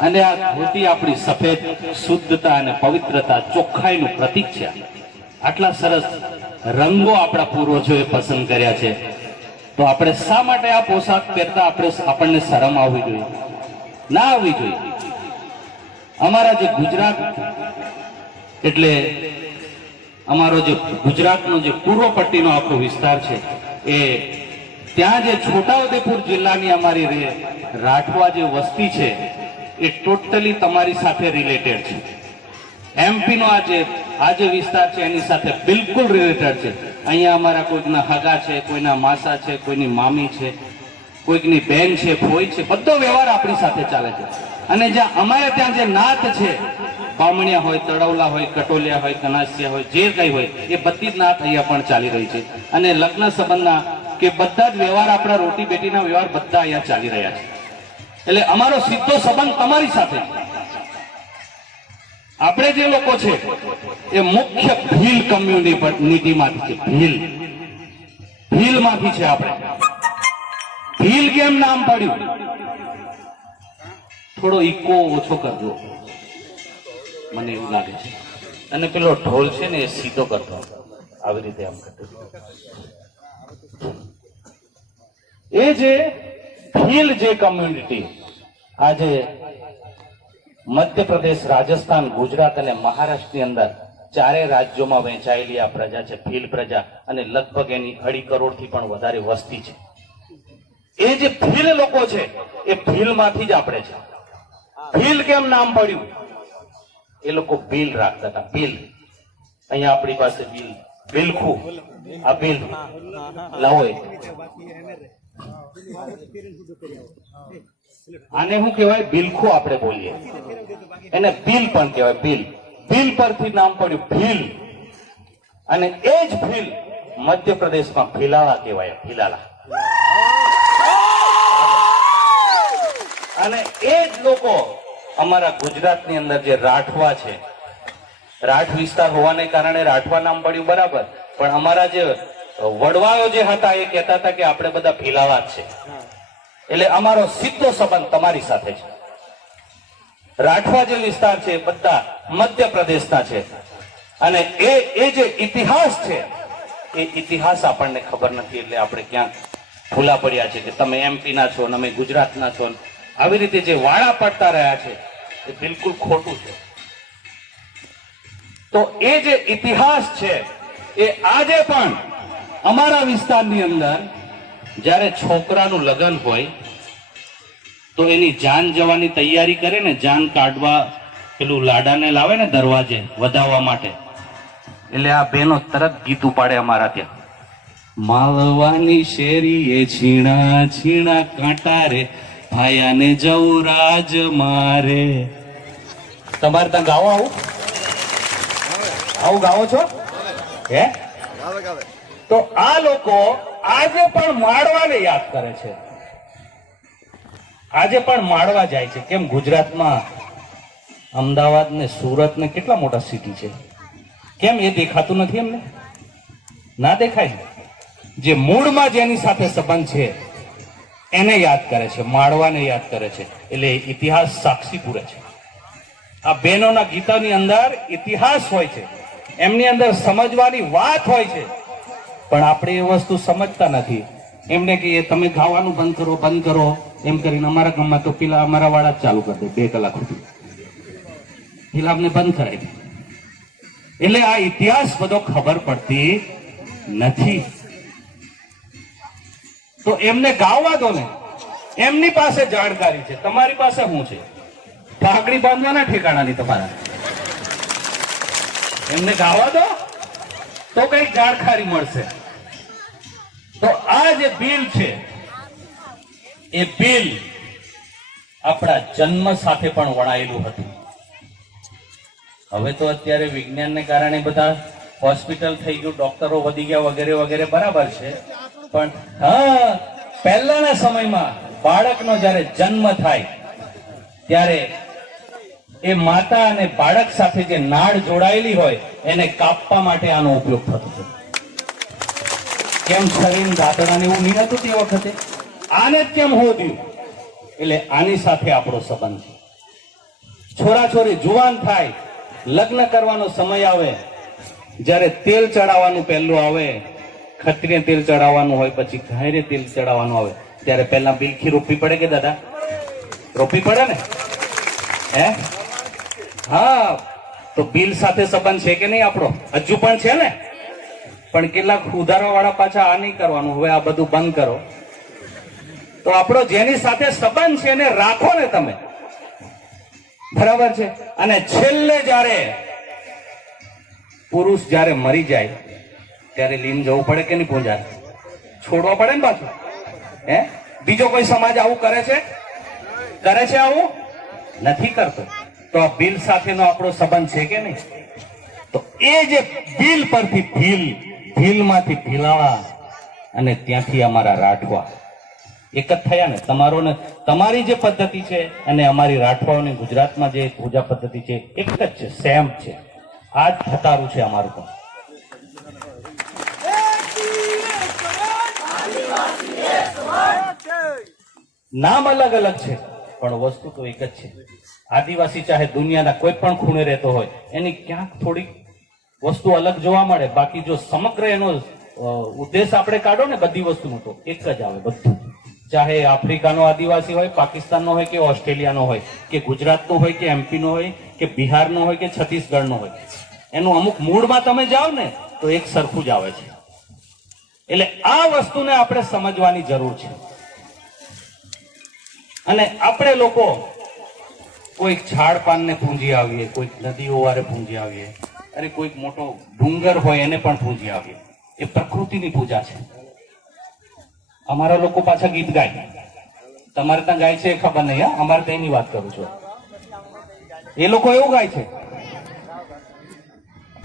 અને આ ધોતી આપણી સફેદ, શુદ્ધતા છે. આટલા સરસ રંગો આપણા પૂર્વજોએ પસંદ કર્યા છે. તો આપણે શા માટે આ પોશાક પહેરતા આપણે આપણને શરમ આવવી જોઈએ? ના આવવી જોઈએ. અમારા જે ગુજરાત એટલે અમારો જે ગુજરાતનો જે પૂર્વ પટ્ટીનો આખો વિસ્તાર છે, એ ત્યાં જે છોટાઉદેપુર જિલ્લાની અમારી રાઠવા જે વસ્તી છે, એ ટોટલી તમારી સાથે રિલેટેડ છે. એમપીનો આ જે આ જે વિસ્તાર છે, એની સાથે બિલકુલ રિલેટેડ છે. અહીંયા અમારા કોઈકના હગા છે, કોઈના માસા છે, કોઈની મામી છે, કોઈકની બેન છે, ફોઈ છે, બધો વ્યવહાર આપણી સાથે ચાલે છે. અને જ્યાં અમારે ત્યાં જે નાત છે બામણિયા હોય, તળવલા હોય, કટોલિયા હોય, કનાસિયા હોય, જે કઈ હોય, એ બધી જ નાથ અહીંયા પણ ચાલી રહી છે. અને લગ્ન સંબંધના કે બધા જ વ્યવહાર આપણા રોટી બેટીના વ્યવહાર બધા અહીંયા ચાલી રહ્યા છે. એટલે અમારો સીધો સંબંધ તમારી સાથે. આપણે જે લોકો છે, એ મુખ્ય ભીલ કમ્યુનિટીમાંથી છે, ભીલ. ભીલમાંથી છે આપણે. ભીલ કેમ નામ પાડ્યું? થોડો ઇકો ઓછો કરજો. મને એવું લાગે છે. અને પેલો ઢોલ છે ને એ સીધો કરતો. આવી રીતે આમ કરતો. એ જે ભીલ જે કમ્યુનિટી આજે મધ્યપ્રદેશ, રાજસ્થાન, ગુજરાત અને મહારાષ્ટ્રની અંદર ચારે રાજ્યોમાં વહેંચાયેલી આ પ્રજા છે ભીલ પ્રજા, અને લગભગ એની અઢી કરોડથી પણ વધારે વસ્તી છે. એ જે ભીલ લોકો છે, એ ભીલમાંથી જ આપણે છે. ભીલ કેમ નામ પડ્યું? એ લોકો બિલ રાખતા હતા, બિલ. અહીંયા આપણી પાસે બિલ, બિલખું. આ બિલ. લાવો આને શું કહેવાય? બિલખું આપણે બોલીએ. એને બિલ પણ કહેવાય, બિલ. બિલ પરથી નામ પડ્યું ભીલ. અને એ જ ભીલ મધ્યપ્રદેશમાં ભીલાળા કહેવાય ભીલાળા અને એ જ લોકો અમારા ગુજરાતની અંદર જે રાઠવા છે, રાઠ વિસ્તાર હોવાને કારણે રાઠવા નામ પડ્યું બરાબર, પણ અમારા જે વડવાયો જે હતા એ કહેતા હતા કે આપણે બધા ભીલાવા છે. એટલે અમારો સીધો સંબંધ તમારી સાથે છે. રાઠવા જે વિસ્તાર છે બધા મધ્યપ્રદેશના છે. અને એ એ જે ઇતિહાસ છે, એ ઇતિહાસ આપણને ખબર નથી એટલે આપણે ક્યાંક ભૂલા પડ્યા છે કે તમે એમપી ના છો અને અમે ગુજરાતના છો. આવી રીતે જે વાળા પડતા રહ્યા છે એ બિલકુલ ખોટું છે. તો એ જે ઇતિહાસ છે, એ આજે પણ અમારા વિસ્તારની અંદર જ્યારે છોકરાનું લગ્ન હોય, તો એની જાન જવાની તૈયારી કરે ને, જાન કાઢવા પેલું લાડાને લાવે ને દરવાજે વધાવવા માટે. એટલે આ બેનો તરત ગીત ઉપાડે અમારા ત્યાં. માલવાની શેરી એ છીણા છીણા કાંટા રે, ભાયાને જવું રાજ મારે. તમારે ત્યાં ગાવો આવું? આવું ગાવો છો? હે? તો આ લોકો આજે પણ માળવાને યાદ કરે છે. આજે પણ માળવા જાય છે. કેમ? ગુજરાતમાં અમદાવાદ ને સુરત ને કેટલા મોટા સિટી છે? કેમ એ દેખાતું નથી એમને? ના દેખાય? જે મૂળમાં જેની સાથે સંબંધ છે, એને યાદ કરે છે. માળવાને યાદ કરે છે. એટલે ઇતિહાસ સાક્ષી પૂરે છે. આ બહેનોના ગીતોની અંદર ઇતિહાસ હોય છે. એમની અંદર સમજવાની વાત હોય છે. પણ આપણે એ વસ્તુ સમજતા નથી. એમને કહીએ તમે ગાવાનું બંધ કરો બંધ કરો. એમ કરીને અમારા ગામમાં તો પેલા અમારા વાળા જ ચાલુ કરી દે બે કલાક સુધી. પેલા અમને બંધ કરાવી દે. એટલે આ ઇતિહાસ બધો ખબર પડતી નથી. તો એમને ગાવા દો ને. એમની પાસે જાણકારી છે. તમારી પાસે શું છે? પાઘડી બાંધવાના ઠેકાણાની તમારા. એમને ગાવા દો, તો કઈ જાણકારી મળશે. તો આ જે બિલ છે, એ બિલ આપણા જન્મ સાથે પણ વણાયેલું હતું. હવે તો અત્યારે વિજ્ઞાનને કારણે બધા હોસ્પિટલ થઈ ગયું, ડોક્ટરો વધી ગયા વગેરે વગેરે બરાબર છે. પણ, હા, પહેલાના સમયમાં બાળકનો જ્યારે જન્મ થાય, ત્યારે એ માતા અને બાળક સાથે જે નાળ જોડાયેલી હોય, એને કાપવા માટે આનો ઉપયોગ થતો હતો. કેમ શરીર દાંતડાને એવું નહીં હતું તે વખતે? આને કેમ હોદ્યું? એટલે આની સાથે આપણો સંબંધ છે. છોરા છોરી જુવાન થાય, લગ્ન કરવાનો સમય આવે, જ્યારે તેલ ચડાવવાનું પહેલું આવે, ખત્રીને તેલ ચડાવવાનું હોય, પછી ઘાયરે તેલ ચડાવવાનું આવે, ત્યારે પહેલા બિલખી રોપવી પડે કે દાદા? રોપવી પડે ને? હે? હા, તો બિલ સાથે સંબંધ છે કે નહીં આપણો? હજુ પણ છે ને? પણ કેટલાક ઉધારવા વાળા પાછા આ નહીં કરવાનું. હવે આ બધું બંધ કરો. તો આપણો જેની સાથે સંબંધ છે એને રાખો ને તમે. બરાબર છે? અને છેલ્લે જ્યારે પુરુષ જ્યારે મરી જાય, ત્યારે લીન જવું પડે કે નહીં પૂજા? છોડવા પડે ને પાછું? હે? બીજો કોઈ સમાજ આવું કરે છે? કરે છે આવું? નથી કરતો. તો આ બિલ સાથેનો આપણો સંબંધ છે કે નહીં? તો એ જે બિલ પરથી ભીલ, ભીલમાંથી ભીલાવા અને ત્યાંથી અમારા રાઠવા. એક જ થયા ને. તમારો ને, તમારી જે પદ્ધતિ છે અને અમારી રાઠવાઓની ગુજરાતમાં જે પૂજા પદ્ધતિ છે, એક જ છે, સેમ છે. આ જ થતારું છે અમારું પણ. નામ અલગ અલગ છે, પણ વસ્તુ તો એક જ છે. આદિવાસી ચાહે દુનિયાના કોઈ પણ ખૂણે રહેતો હોય, એની ક્યાંક થોડીક વસ્તુ અલગ જોવા મળે. બાકી જો સમગ્ર એનો ઉદ્દેશ આપણે કાઢો ને બધી વસ્તુનો, તો એક જ આવે બધું. ચાહે આફ્રિકાનો આદિવાસી હોય, પાકિસ્તાનનો હોય કે ઓસ્ટ્રેલિયાનો હોય, કે ગુજરાતનો હોય કે એમપીનો હોય, કે બિહારનો હોય કે છત્તીસગઢનો હોય. એનું અમુક મૂળમાં તમે જાઓ ને, તો એક સરખું જ આવે છે. એટલે આ વસ્તુને આપણે સમજવાની જરૂર છે. અને આપણે લોકો કોઈક ઝાડ પાનને પૂંજી આવીએ, કોઈક નદીઓ વારે પૂંજી આવીએ અરે કોઈક મોટો ડુંગર હોય એને પણ પૂંજી આવીએ. એ પ્રકૃતિની પૂજા છે. અમારા લોકો પાછા ગીત ગાય. તમારે ત્યાં ગાય છે એ ખબર નહીં, હા? અમારે ત્યાંની વાત કરું છું. એ લોકો એવું ગાય છે.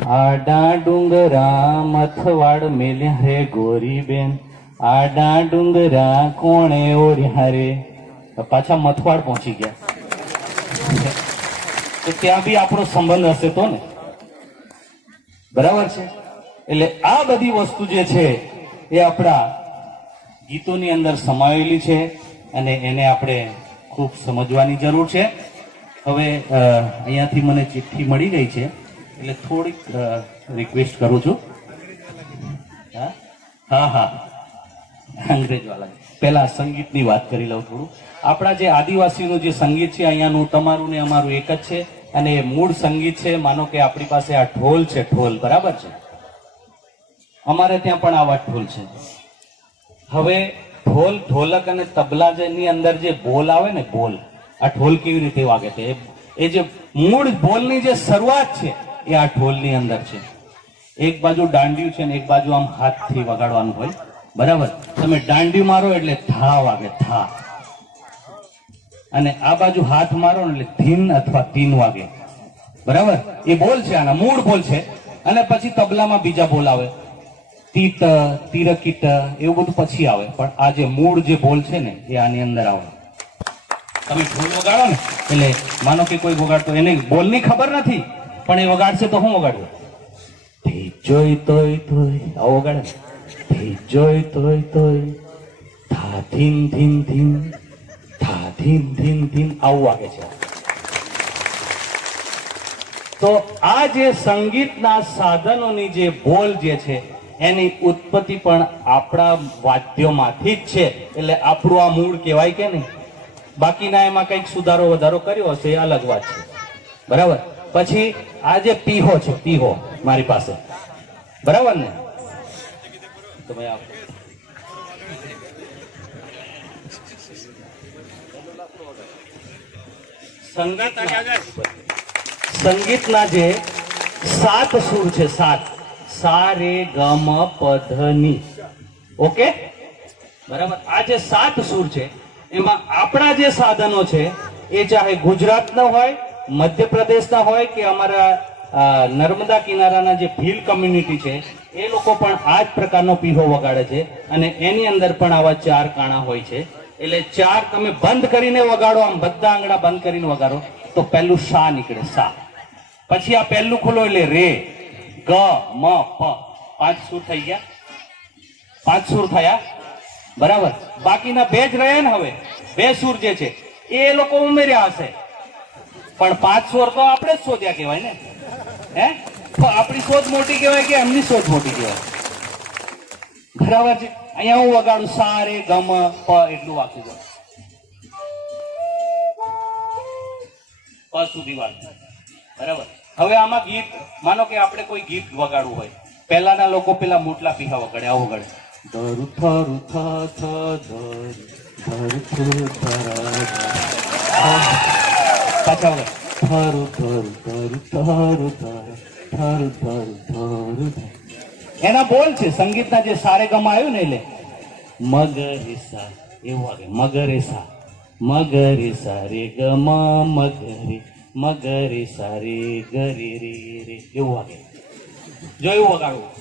આડા ડુંગરા મથવાડ મેલ્યા રે ગોરી બેન આડા ડુંગરા કોણે ઓર્યા રે પાછા મથવાડ પહોંચી ગયા. તો ત્યાં બી આપણો સંબંધ હશે તો ને? બરાબર છે? એટલે આ બધી વસ્તુ જે છે, એ આપણા ગીતોની અંદર સમાયેલી છે અને એને આપણે ખૂબ સમજવાની જરૂર છે. હવે અહીંયાથી મને ચિઠ્ઠી મળી ગઈ છે, એટલે થોડીક રિક્વેસ્ટ કરું છું. હા? હા હા. અંગ્રેજ વાળા પહેલા સંગીતની વાત કરી લઉં થોડું. આપણા જે આદિવાસીનું જે સંગીત છે, અહીંયાનું તમારું ને અમારું એક જ છે. અને મૂળ સંગીત છે, માનો કે આપણી પાસે આ ઢોલ છે, ઢોલ, બરાબર છે? અમારે ત્યાં પણ આવા ઢોલ છે. હવે ઢોલ, ઢોલક અને તબલા ની અંદર જે બોલ આવે ને, બોલ, આ ઢોલ કેવી રીતે વાગે છે? એ- એ જે મૂળ બોલની જે શરૂઆત છે, એ આ ઢોલની અંદર છે. એક બાજુ દાંડિયું છે ને એક બાજુ આમ હાથથી વગાડવાનું હોય. બરાબર? તમે દાંડી મારો એટલે થા વાગે થા અને આ બાજુ હાથ મારો એટલે ધીન અથવા તીન વાગે. બરાબર? એ બોલ છે, આના મૂળ બોલ છે. અને પછી તબલામાં બીજા બોલ આવે. તીત, તીરકીટ, એવું બધું પછી આવે. પણ આ જે મૂળ જે બોલ છે ને, એ આની અંદર આવે. તમે ઢોલ વગાડો ને, એટલે માનો કે કોઈ વગાડતો એને બોલની ખબર નથી. પણ એ વગાડશે તો હું વગાડ્યો જોઈ તોય તોય. આવો વગાડે જોઈ તોય તોય, ધા ધીન ધીન ધીન, ધા ધીન ધીન ધીન આવું વાગે છે. તો આ જે સંગીતના સાધનોની જે બોલ જે છે, એની ઉત્પત્તિ પણ આપણા વાદ્યોમાંથી જ છે. એટલે આપણું આ મૂળ કહેવાય કે નહીં? બાકીના એમાં કંઈક સુધારો વધારો કર્યો હશે એ અલગ વાત છે. બરાબર? પછી આ જે પીહો છે, પીહો મારી પાસે. બરાબર ને? તો ભાઈ આપો. સંગીતના જે સાત સુર છે સાત. સા રે ગ મ પ ઓકે? બરાબર. આ જે સાત સુર છે એમાં આપણા જે સાધનો છે એ ચાહે ગુજરાતના હોય મધ્યપ્રદેશના હોય કે અમારા નર્મદા કિનારાના જે ભીલ કમ્યુનિટી છે, એ લોકો પણ આ જ પ્રકારનો પીહો વગાડે છે અને એની અંદર પણ આવા ચાર કાણા હોય છે. એટલે ચાર તમે બંધ કરીને વગાડો, આમ બધા આંગળા બંધ કરીને વગાડો, તો પહેલું સા નીકળે, સા. પછી આ પહેલું ખોલો એટલે રે, ગ, મ, પ. પાંચ સુર થઈ ગયા? પાંચ સુર થયા? બરાબર. બાકીના બે જ રહ્યા ને હવે? બે સુર જે છે, એ લોકો ઉમેર્યા હશે. પણ પાંચ સ્વર તો આપણે જ શોધ્યા કહેવાય ને. હે? તો આપણી શોધ મોટી કહેવાય કે એમની શોધ મોટી કહેવાય? બરાબર છે અહીંયા હું વગાડું, સારે ગમ પ એટલું વાંચી દઉં. પ સુધી વાત બરાબર? હવે આમાં ગીત, માનો કે આપણે કોઈ ગીત વગાડવું હોય. પહેલાના લોકો પેલા મોટલા પીહા વગાડે, આવું વગાડે. ધરુ, થરુ, થ થ, ધર, ધરુ. પાછા થરુ થરુ થરુ થરુ થર થરુ થરુ થરુ. એના બોલ છે સંગીતના જે સારે ગમ આવ્યું ને એટલે. મગરેસા એવું આવે મગરેસા. મગરેસા રે ગમ મગરે મગરેસા રે ગરે રે રે. એવું આવે. જો એવું વગાડવું.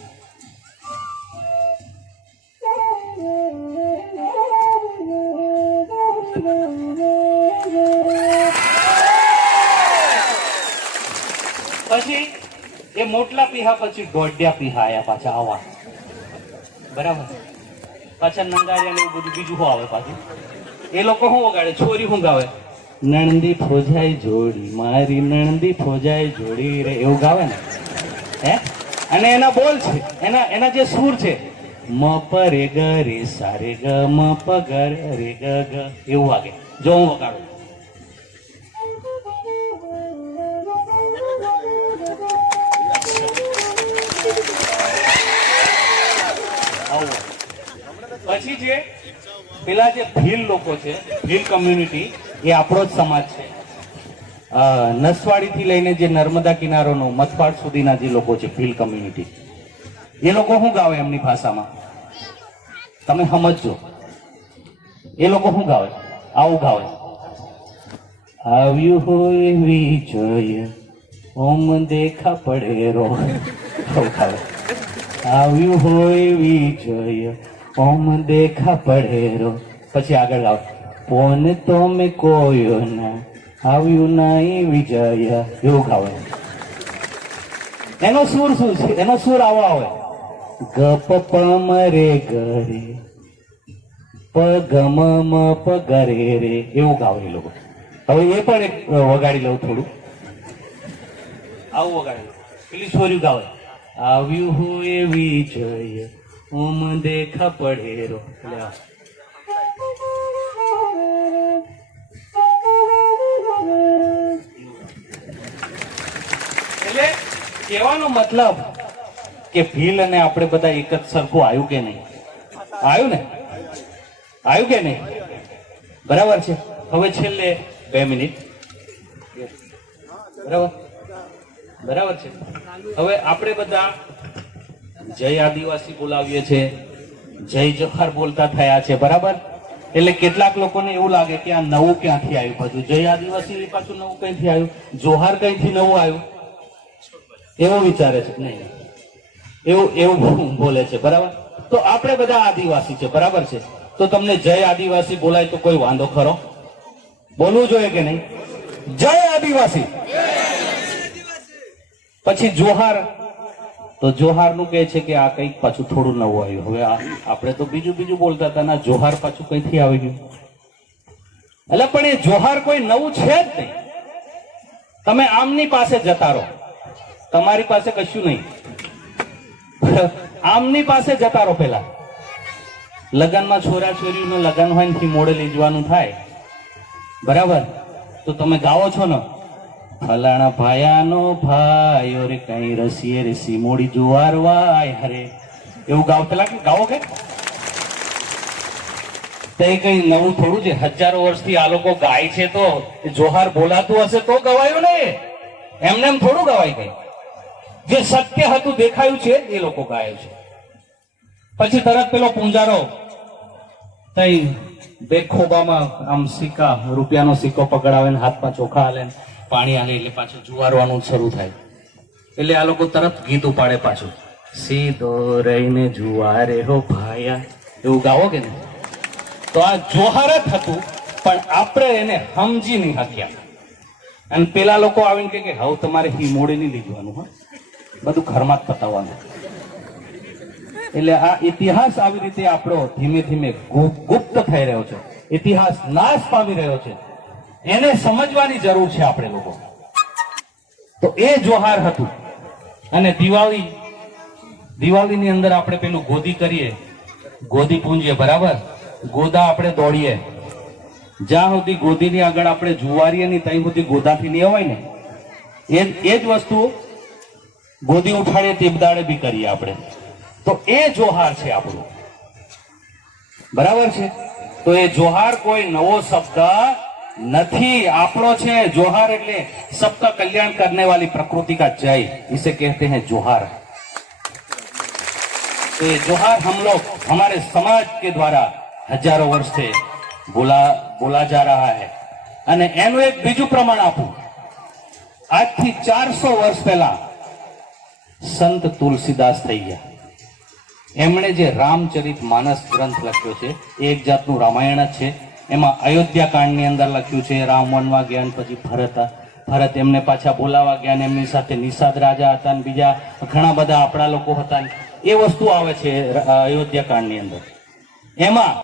પછી એ મોટલા પીહા પછી દોઢિયા પીહા આયા પાછા આવા બરાબર? પાછા નંગારિયા ને બધું બીજું શું આવે પાછું? એ લોકો શું વગાડે? છોરી શું ગાવે? નણંદી ફોજાઈ જોડી, મારી નણંદી ફોજાઈ જોડી રે. એવું ગાવે ને? હે? અને એના બોલ છે. એના એના જે સૂર છે. મ પ રે ગ રે સા રે ગ, મ પ ગ રે ગ ગ. એવું વાગે. જો હું વગાડું. પછી જે પેલા જે ભીલ લોકો છે, ભીલ કમ્યુનિટી એ આપણો જ સમાજ છે. નસવાડીથી લઈને જે નર્મદા કિનારોનો મથપાડ સુધીના જે લોકો છે, ભીલ કમ્યુનિટી એ લોકો શું ગાવે એમની ભાષામાં? તમે સમજજો. એ લોકો શું ગાવે? આવું ગાવે. આવ્યું હોય વિજય, ઓમ દેખા પડે રો ગાવે. આવ્યું હોય વિજય ઓમ દેખા પડેરો. પછી આગળ આવ. પોન તો મે કોયો ના, આવ્યું નહીં વિજય. એવું ગાવે એનો સુર શું છે? એનો સુર આવો આવે. ગપ પમ રે ગરે પ ગમ મ પ રે. એવું ગાવે એ લોકો. હવે એ પણ એક વગાડી લઉં થોડું. આવું વગાડી. પેલી છોરી ગાવે. આવ્યું હોય વિજય. ઓમ દેખા પડે રો એટલે કહેવાનો મતલબ કે ભીલ અને આપણે બધા એક જ સરખું આવ્યું કે નહીં? આવ્યું ને? આવ્યું કે નહીં? બરાબર છે. હવે છેલ્લે બે મિનિટ. બરાબર? બરાબર છે. હવે આપણે બધા જય આદિવાસી બોલાવીએ છે. જય જોહાર બોલતા થયા છે બરાબર? એટલે કેટલાક લોકોને એવું લાગે કે આ નવું ક્યાંથી આવ્યું પાછું જય આદિવાસી પાછું નવું કઈથી આવ્યું? જોહાર કઈથી નવું આવ્યું? એવું વિચારે છે. નહીં એવું એવું બોલે છે બરાબર? તો આપણે બધા આદિવાસી છે બરાબર છે? તો તમને જય આદિવાસી બોલાય તો કોઈ વાંધો ખરો? બોલવું જોઈએ કે નહીં? જય આદિવાસી! પછી જોહાર તો જોહારનું કહે છે કે આ કંઈક પાછું થોડું નવું આવ્યું. હવે આપણે તો બીજું બીજું બોલતા હતા ના, જોહાર પાછું કઈથી આવી ગયું? એટલે પણ એ જોહાર કોઈ નવું છે જ નહીં. તમે આમની પાસે જતા રહો. તમારી પાસે કશું નહીં. આમની પાસે જતા રહો પેલા લગ્નમાં છોરા છોરીનું લગ્ન હોય ને મોડે લીજવાનું થાય. બરાબર? તો તમે ગાવો છો ને? ફલાણા ભાયાનો ભાઈ રે કઈ રસીએ રે સીમોડી જુવાર વાય, હરે. એવું ગાવ પેલા કે ગાવો કે? તે કઈ નવું થોડું છે, હજારો વર્ષથી આ લોકો ગાય છે તો જોહાર બોલાતું હશે તો ગવાયું ને? એમને એમ થોડું ગવાય કઈ. જે સત્ય હતું, દેખાયું છે, એ લોકો ગાય છે. પછી તરત પેલો પૂંજારો, તઈ બે ખોબામાં આમ સિક્કા, રૂપિયાનો સિક્કો પકડાવે હાથમાં ચોખા હાલે પાણી આવે એટલે પાછું જુવારવાનું શરૂ થાય. એટલે આ લોકો તરત ગીત ઉપાડે પાછું. સીધો રહીને જુવારે હો ભાયા. એવું ગાવો કે નહીં? તો આ જોહાર જ હતું, પણ આપણે એને સમજી નહીં હક્યા. અને પેલા લોકો આવીને કે હવે તમારે હી મોડે નહીં લીધવાનું, હા? બધું ઘરમાં જ પતાવવાનું. એટલે આ ઇતિહાસ આવી રીતે આપણો ધીમે ધીમે ગુપ્ત થઈ રહ્યો છે. ઇતિહાસ નાશ પામી રહ્યો છે. એને સમજવાની જરૂર છે આપણે લોકો. તો એ જોહાર હતું. અને દિવાળી, દિવાળીની અંદર આપણે પેલું ગોદી કરીએ. ગોદી પૂંજીએ, બરાબર? ગોદા આપણે દોડીએ. જ્યાં સુધી ગોદીની આગળ આપણે જુવારીએ નહીં, ત્યાં સુધી ગોદાથી નહીં અવાય ને? એ જ વસ્તુ ગોદી ઉઠાડીએ તે બી કરીએ આપણે. તો એ જોહાર છે આપણું. બરાબર છે? તો એ જોહાર કોઈ નવો શબ્દ નથી આપણો છે જોહાર એટલે सबका कल्याण करने वाली प्रकृति का जय इसे कहते हैं जोहार तो ये जोहार हम लोग हमारे समाज के द्वारा હજારો વર્ષથી બોલા બોલા જા રહા है અને એનું એક બીજું પ્રમાણ આપું આજથી ચારસો વર્ષ પહેલા સંત તુલસીદાસ થઈ ગયા એમણે જે રામચરિત માનસ ગ્રંથ લખ્યો છે એ એક જાતનું રામાયણ જ છે એમાં અયોધ્યા કાંડની અંદર લખ્યું છે, રામ વનવા ગયા અને પછી ભરત ભરત એમને પાછા બોલાવા ગયા ને એમની સાથે નિષાદ રાજા હતા ને બીજા ઘણા બધા આપણા લોકો હતા એ વસ્તુ આવે છે અયોધ્યા કાંડની અંદર. એમાં